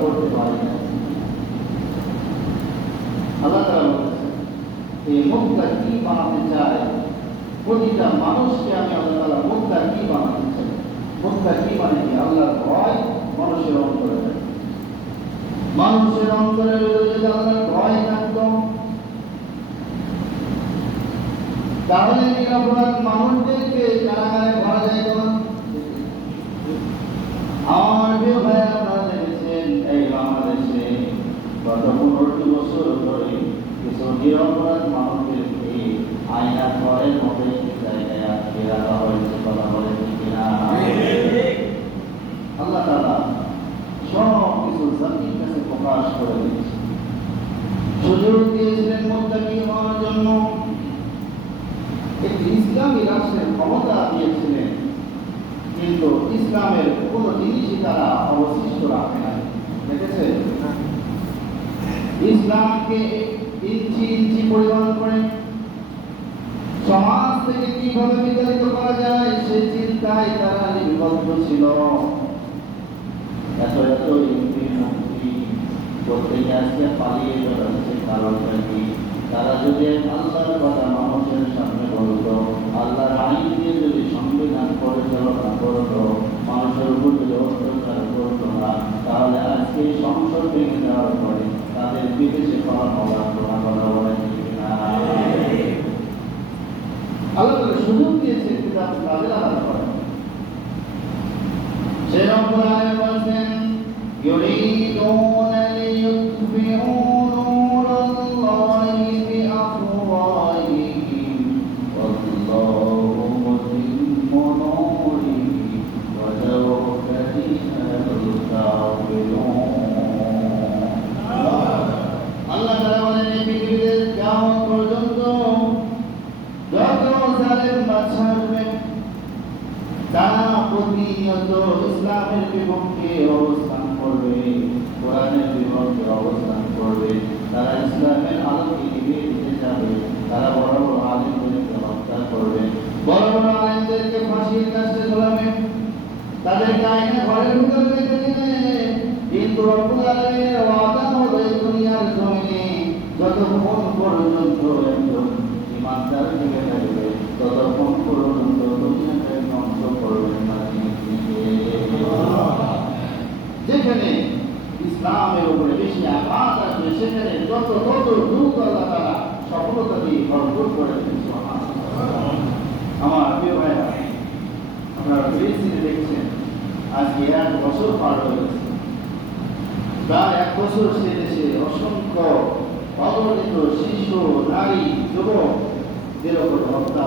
করতে পারি না। আল্লাহ তাআলা বলেছেন এই মুত্তাকি বানাতে চায়, প্রতিটা মানুষকে আমি আল্লাহ তাআলা মুত্তাকি বানাতে চাই। মুত্তাকি মানে কি? আল্লাহর ভয় মানুষের অন্তরে থাকে। মানুষের অন্তরে যদি আল্লাহর ভয় থাকতো তাহলে নিরপরাধ মানুষদেরকে কারাগারে ভরা যায় না। আমার প্রিয় ভাই, আপনারা দেখেছেন এই বাংলাদেশে গত 15টি বছর ধরে কিছু নিরপরাধ মানুষদেরকে আয়না ঘরের মধ্যে জায়গায় আটকে রাখা হয়েছে। কথা বলেন কিনা? আল্লাহ তাআলা সব কিছু জাতির কাছে প্রকাশ করে দিয়েছে। সুযোগ দিয়েছিলেন মুত্তাকি হওয়ার জন্য, একটি ইসলামী রাষ্ট্রের ক্ষমতা দিয়েছিলেন, কিন্তু ইসলামের কোনো জিনিসই তারা অবশিষ্ট রাখে নাই। দেখেছে? ইসলামকে ইঞ্চি ইঞ্চি পরিমাণ করে সমাজ থেকে কিভাবে বিতাড়িত করা যায় সে চিন্তায় তারা নিবদ্ধ ছিল। এত এত মুক্তি করতে আজকে পালিয়ে বেড়াচ্ছে। কারণটা কি? তারা যদি আল্লাহর কথা মানুষের সামনে বলতো, আল্লাহর আইন দিয়ে যদি সংবিধান পরিচালনা করতো, মানুষের উপর যদি অত্যাচার করতো না, তাহলে আজকে সংসদ ভেঙে দেওয়ার পরে তাদের বিদেশে পালানো লাগতো না। কথা বলেন কিনা? আল্লাহ তাআলা সুযোগ দিয়েছে কিন্তু তাদের আলাদা করে। সেরকম আয়াত বলছেন ইউরিদুনা লিইউতফিউ নূরাল্লাহি বিআফওয়াহিহিম ওয়াল্লাহু মুতিম্মু নূরিহি ওয়ালাউ কারিহাল কাফিরুন। আল্লাহ তাআলা বলেন এই পৃথিবীতে কিয়ামত পর্যন্ত যত জালেম বাদশা আসবে তারা প্রতিনিয়ত ইসলামের বিপক্ষে অবস্থান করবে, কোরআনের বিপক্ষে অবস্থান করবে। তারা ইসলামের আলোকে নিভিয়ে দিতে যাবে। তারা বড় বড় আলেমদেরকে হত্যা করবে, বড় বড় আলেমদেরকে ফাঁসির কাছে ঝোলাবে, তাদেরকে আইনা ঘরের ভিতরে রেখে দিবে। কিন্তু রব্বুল আলামিনের ওয়াদা হলো এই দুনিয়ার জমিনে যতক্ষণ পর্যন্ত একজন ইমানদার টিকে থাকবে ততক্ষণ পর্যন্ত দুনিয়াকে ধ্বংস করবেন না। যেখানে ইসলামের উপরে বেশি আঘাত আসবে সেখানে তত দ্রুত আল্লাহ তাআলা সফলতা দিয়ে ভরপুর করে দিয়েছেন। আমার প্রিয় ভাইরা, আপনারা ফিলিস্তিনে দেখছেন আজকে 1 বছর পার হয়ে গেছে। প্রায় 1 বছর সে দেশে অসংখ্য অবহেলিত শিশু, নারী, যুবকদের উপর হত্যা